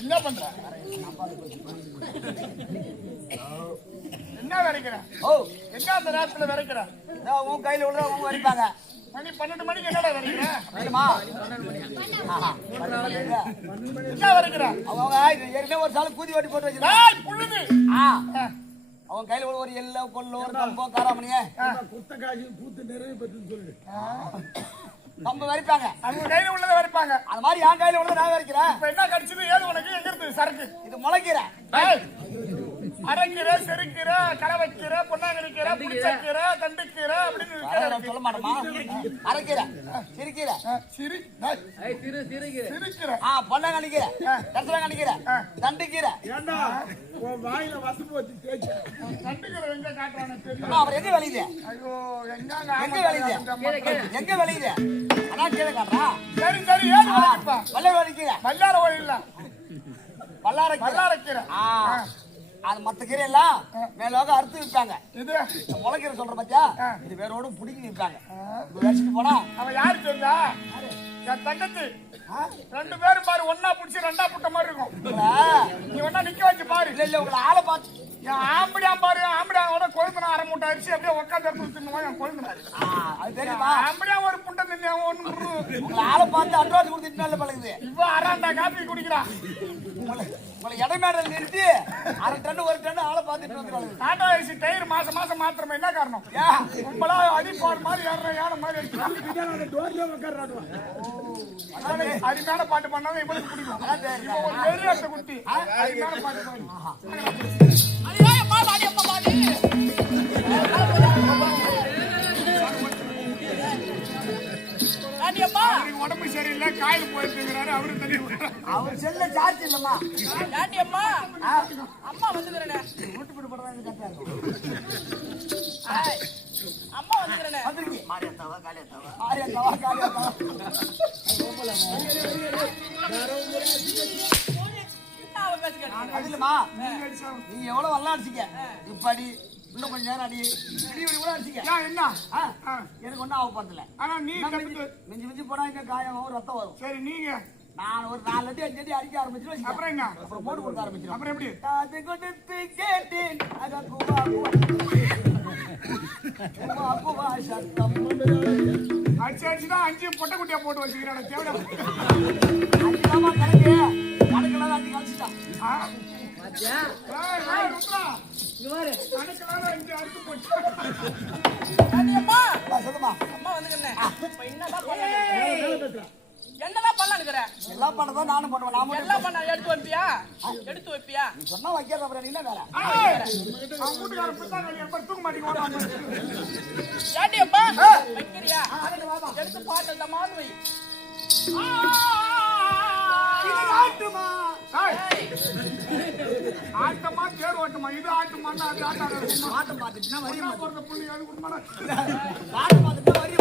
என்ன பண்ற? என்ன வரைக்கிற? என்ன அந்த நேரத்துல வரைக்கிற? உன் கையில உள்ள அவங்க வரைப்பாங்க. மணி 12 மணிக்கு என்னடா வரைக்கிற? என்ன வரைக்கிற? அவங்க ஏற்கனவே ஒரு சாலை கூதி ஓட்டி போட்டு வச்சிருக்காங்க. அவன் கையில ஒரு எல்லோ கொல்லோ ஒரு கம்போ காராமணிய குத்த காசு பூத்து நிறைய பத்தி சொல்லு. கம்பு வரைப்பாங்க. அவங்க கையில உள்ளதை வரைப்பாங்க. அது மாதிரி என் கையில உள்ளதை நான் வரைக்கிறேன். இப்ப என்ன கடிச்சது? ஏது உனக்கு? எங்க இருந்து சரக்கு? இது முளைக்கீரை. அரைக்கீரை, செருக்கீரை, கலவைக்கீரை, பொன்னாங்கண்ணி புளிச்சக்கீரை, தண்டுக்கீரை அப்படின்னு சொல்ல மாட்டோமா? அரைக்கீரை, சிறுக்கீரை, சிறுக்கீரை, பொன்னாங்கண்ணிக்கீரை, கரிசலாங்கண்ணிக்கீரை, தண்டுக்கீரை. ஏண்டா வாயில வசப்பு வச்சு தேய்ச்ச தண்டுக்கீரை எங்க காட்டுறானு தெரியும். அவர் எங்க வெளியுது? ஐயோ எங்க வெளியுது? எங்க வெளியுது? அதான் கீழே காட்டுறா. சரி சரி. ஏது வரைப்பா? வல்லார வலிக்கீரை. வல்லார வழி இல்ல, வல்லாரக்கீரை. அது மத்த கீரை எல்லாம் மேலோக அறுத்து விற்பாங்க. இது முளைக்கீரை சொல்ற பத்தியா? இது வேரோட புடிங்கி விற்பாங்க. வச்சுட்டு போனா அவன் யாரு சொன்னா? என் தங்கச்சி. 2 பேரும் பாரு ஒன்னா புடிச்சு ரெண்டா புட்ட மாதிரி இருக்கும். நீ ஒன்னா நிக்க வச்சு பாரு. இல்ல உங்களை ஆளை பார்த்து என் ஆம்படியா பாரு. ஆம்படியாவோட கொழுந்தன 1/2 மூட்டை அரிசி அப்படியே உட்காந்து எடுத்து தின்னுவான் என் கொழுந்தனாரு. அது தெரியுமா? ஆம்படியா ஒரு புண்டை தின்னு ஒண்ணு உங்களை ஆளை பார்த்து அட்வான்ஸ் கொடுத்துட்டு பழகுது. இவ 1/2 காப்பி குடிக்கிறான். உங்களை இடமேடல் நிறுத்தி 1/2 டன் 1 டன் ஆளை பார்த்துட்டு வந்துடுவாங்க. டாடா ஏசி டயர் மாசம் மாத்திரமே என்ன காரணம்? கும்பலா அடிப்பாடு மாதிரி ஏற யானை மாதிரி அந்த டோர்ல உட்கார்றாடுவான். அடிமையான பாட்டு பண்ணாலும் இவனுக்கு பிடிக்கும். ஒரு பெரிய இடத்த குட்டி அடிமையான பாட்டு பாடு. உடம்பு சரியில்லை காயில் போயிருக்கிறாரு அவரு தெரியும். அவர் செல்ல சார்ஜ் இல்லம்மா. அம்மா வந்துக்கிறேன். வீட்டு படம் கரெக்டா இருக்கும். அம்மா வந்துக்கிறேன். வந்துருக்கீ மாரியாத்தாவா காளியாத்தாவா மாரியாத்தாவா காளியாத்தாவா அதுலமா நீங்க எவ்வளவு வல்ல அடிச்சிக்க இப்ப அடி இன்னும் கொஞ்ச நேரம் அடி இடி கூட அடிச்சிக்க என்ன எனக்கு ஒன்னும் ஆக போறதில்ல. ஆனா நீ மிஞ்சி மிஞ்சி போனா இங்க காயம் ரத்தம் வரும். சரி நீங்க நான் ஒரு 4 அடி 5 அடி அடிக்க ஆரம்பிச்சிருவேன். அப்புறம் என்ன அப்புறம் போட்டு கொடுக்க ஆரம்பிச்சிடும். அப்புறம் எப்படி அது கொடுத்து கேட்டேன் அத குவா குவா சத்தம் அடிச்சுதான் 5 பொட்டை குட்டியா போட்டு வச்சுக்கிறான தேவை. அடிக்காம கணக்கு கணக்கெல்லாம் அடி கழிச்சுட்டான். என்னதான் பண்ணலான்னு எல்லா பணம் நானும் பண்ணுவேன். நாம எல்லாம் பண்ண எடுத்து வைப்பியா? எடுத்து வைப்பியா? நீ சொன்னா வைக்கிறத அப்புறம் என்ன வேற வீட்டுக்காரன் பிள்ளை தூக்க மாட்டேங்க. ஏண்டியப்பா வைக்கிறியா? எடுத்து பாட்டு இந்த மாதிரி வை. ஆட்டமா தேர் ஓட்டமா இது ஆட்டுமான்னு அது ஆட்டம் ஆட்டம் பார்த்துட்டுனா வரி போடுற புள்ளி அது குடும்பம் ஆட்டம் பார்த்துட்டுனா வரி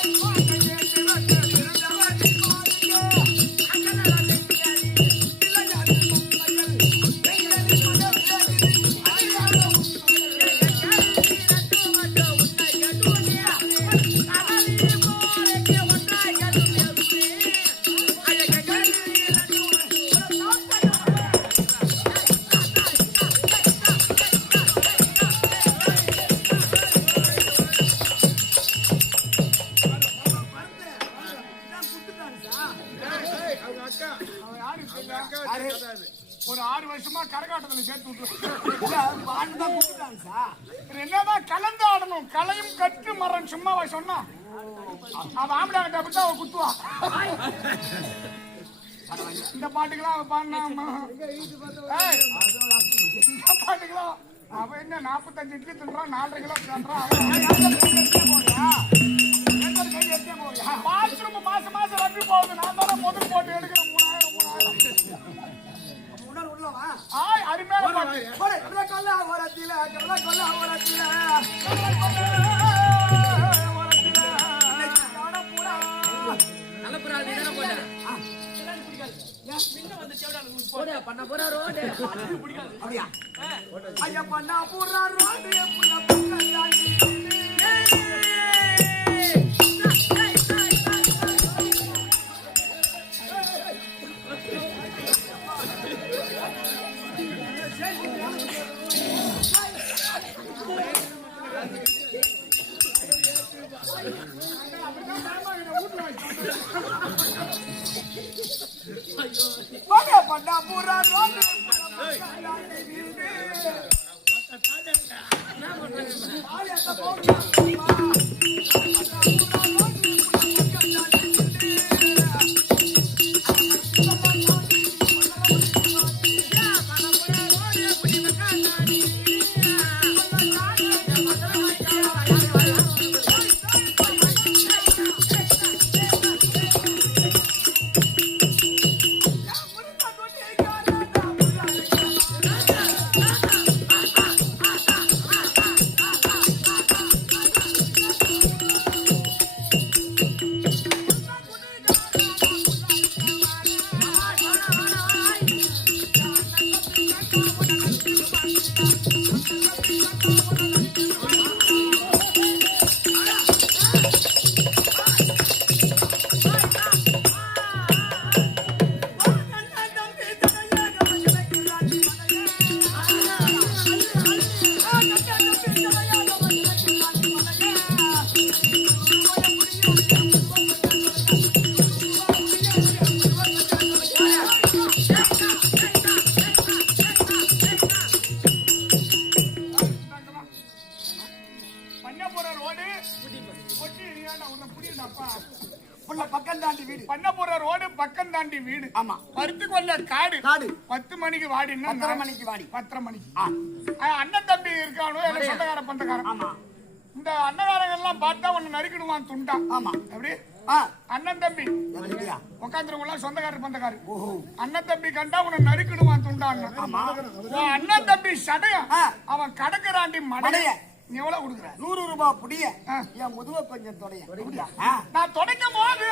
Thank you. ஒரு 6 வருஷமா கரகாட்டத்துல சேர்த்து விட்டு பாட்டுதான் கூப்பிட்டாங்க சார். என்னதான் கலந்து ஆடணும். கலையும் கற்று மரம் சும்மாவா சொன்னா அவன் ஆம்படாங்கிட்ட அப்படித்தான் அவன் குத்துவா. இந்த பாட்டுக்கெல்லாம் அவன் பாடினா இந்த பாட்டுக்கெல்லாம் அவன் என்ன 45 இட்லி தின்றான் 4.5 கிலோ தின்றான். பாத்ரூம் மாசம் மாசம் ரப்பி போகுது. நான் தானே முதல் போட்டு எடுக்கிறேன் 3000. அருமையான பாட்டு. பண்ண போற ரோடு அப்படியா? ஐயா பண்ணா பூரா ரோடு பண்ணா பூரா ரோடு பக்கம் தாண்டி வீடு. ஆமா. பருத்திக்கொல்ல காடு. 10 மணிக்கு வாடினா 10:30 மணிக்கு வாடி. 10:30 மணிக்கு. அண்ணன் தம்பி இருக்கானோ எல்லாம் சொந்தக்கார பந்தக்காரன். ஆமா. இந்த அண்ணகாரங்க எல்லாம் பார்த்தா உன்னை நறுக்கிடுவான் துண்டா. ஆமா. எப்படி அண்ணன் தம்பி உட்காந்துருவங்களாம் சொந்தக்காரர் பந்தக்காரு. அண்ணன் தம்பி கண்டா உன்னை நறுக்கிடுவான் துண்டா. அண்ணன் தம்பி சடைய அவன் கடக்குறாண்டி மடைய. நீ எவ்வளவு கொடுக்குற? 100 ரூபாய் புடிய. என் முதுவ கொஞ்சம் தொடைய. நான் தொடைக்கும் போது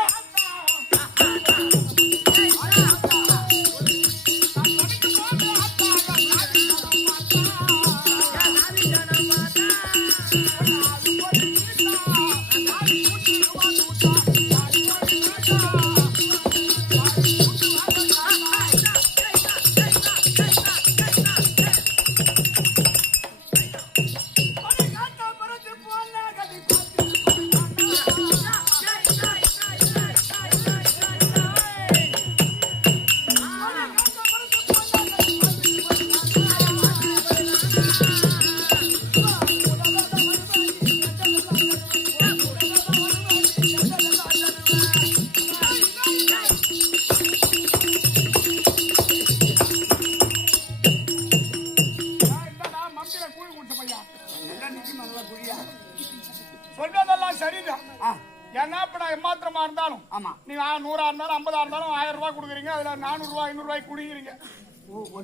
சொல்றதெல்லாம் சரிதான். ஏன்னா இப்ப நான் எம்மாத்திரமா இருந்தாலும் நீ 100 இருந்தாலும் 50 இருந்தாலும் 1000 ரூபாய் கொடுக்குறீங்க. அதுல 400 ரூபாய் 500 ரூபாய் குடிக்கிறீங்க.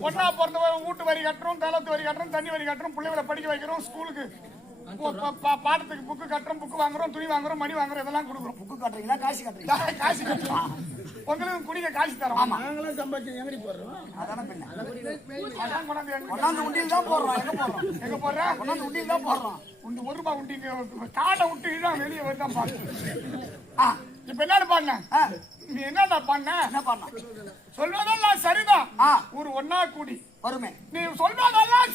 ஒன்னா பிறந்த வீட்டு வரி கட்டுறோம், தளத்து வரி கட்டுறோம், தண்ணி வரி கட்டுறோம், பிள்ளைகளை படிக்க வைக்கிறோம், ஸ்கூலுக்கு பாடத்துக்கு புக்கு கட்டுறோம், புக்கு வாங்குறோம், துணி வாங்குறோம், மணி வாங்குறோம், இதெல்லாம் கொடுக்குறோம். புக்கு கட்டுறீங்களா காசு கட்டுறீங்களா? காசு கட்டுறோம். உங்களுக்கு குடிக்க காசு தரோம். நாங்களும் சம்பாதிச்சு எங்கடி போடுறோம்? அதான பின்ன. அதான் கொண்டாந்து கொண்டாந்து உண்டியில் தான் போடுறோம். எங்க போடுற? கொண்டாந்து உண்டியில் தான் போடுறோம். 1 ரூபாய் உண்டிங்க காடை விட்டு இதான் வெளியே வருதான் பாரு. இப்ப என்னன்னு பண்ண? நீ என்னடா பண்ண? என்ன பண்ண? சொல்வதெல்லாம் சரிதான். ஒரு ஒன்னா கூடி வருமே. நீ சொல்வதெல்லாம்